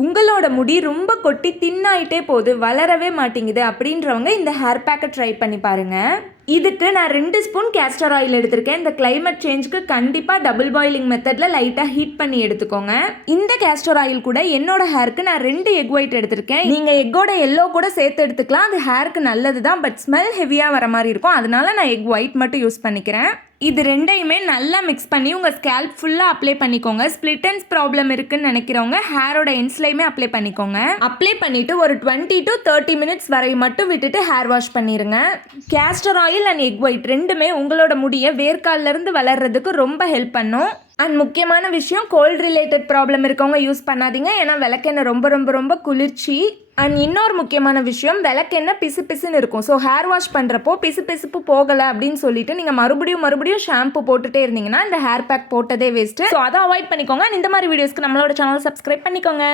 உங்களோட முடி ரொம்ப கொட்டி தின்னாயிட்டே போகுது, வளரவே மாட்டேங்குது அப்படின்றவங்க இந்த ஹேர் பேக்கை ட்ரை பண்ணி பாருங்கள். இதுக்கு நான் 2 ஸ்பூன் கேஸ்டர் ஆயில் எடுத்திருக்கேன். இந்த கிளைமேட் சேஞ்சுக்கு கண்டிப்பாக டபுள் பாயிலிங் மெத்தடில் லைட்டாக ஹீட் பண்ணி எடுத்துக்கோங்க. இந்த கேஸ்டர் ஆயில் கூட என்னோட ஹேருக்கு நான் 2 எக் ஒயிட் எடுத்திருக்கேன். நீங்கள் எக்கோட எல்லோ கூட சேர்த்து எடுத்துக்கலாம், அது ஹேருக்கு நல்லது தான். பட் ஸ்மெல் ஹெவியாக வர மாதிரி இருக்கும், அதனால நான் எக் ஒயிட் மட்டும் யூஸ் பண்ணிக்கிறேன். இது ரெண்டையுமே நல்லா மிக்ஸ் பண்ணி உங்கள் ஸ்கேல்ப் ஃபுல்லாக அப்ளை பண்ணிக்கோங்க. ஸ்ப்ளிட் எண்ட்ஸ் ப்ராப்ளம் இருக்குன்னு நினைக்கிறவங்க ஹேரோட எண்ட்ஸ்லையுமே அப்ளை பண்ணிக்கோங்க. அப்ளை பண்ணிவிட்டு ஒரு 20 to 30 மினிட்ஸ் வரை மட்டும் விட்டுட்டு ஹேர் வாஷ் பண்ணிடுங்க. Castor oil and egg white ரெண்டுமே உங்களோட முடியை வேர்க்காலிருந்து வளர்கிறதுக்கு ரொம்ப ஹெல்ப் பண்ணும். அண்ட் முக்கியமான விஷயம், கோல்டு ரிலேட்டட் ப்ராப்ளம் இருக்கவங்க யூஸ் பண்ணாதீங்க, ஏன்னா விளக்கெண்ணெய் ரொம்ப ரொம்ப ரொம்ப குளிர்ச்சி. அண்ட் இன்னொரு முக்கியமான விஷயம், விளக்கெண்ணெய் பிசு பிசுன்னு இருக்கும். ஸோ ஹேர் வாஷ் பண்ணுறப்போ பிசுப்பு போகலை அப்படின்னு சொல்லிட்டு நீங்கள் மறுபடியும் ஷாம்பு போட்டுட்டே இருந்தீங்கன்னா இந்த ஹேர் பேக் போட்டதே வேஸ்ட்டு. ஸோ அதை அவாய்ட் பண்ணிக்கோங்க. இந்த மாதிரி வீடியோஸ்க்கு நம்மளோட சேனல் சப்ஸ்கிரைப் பண்ணிக்கோங்க.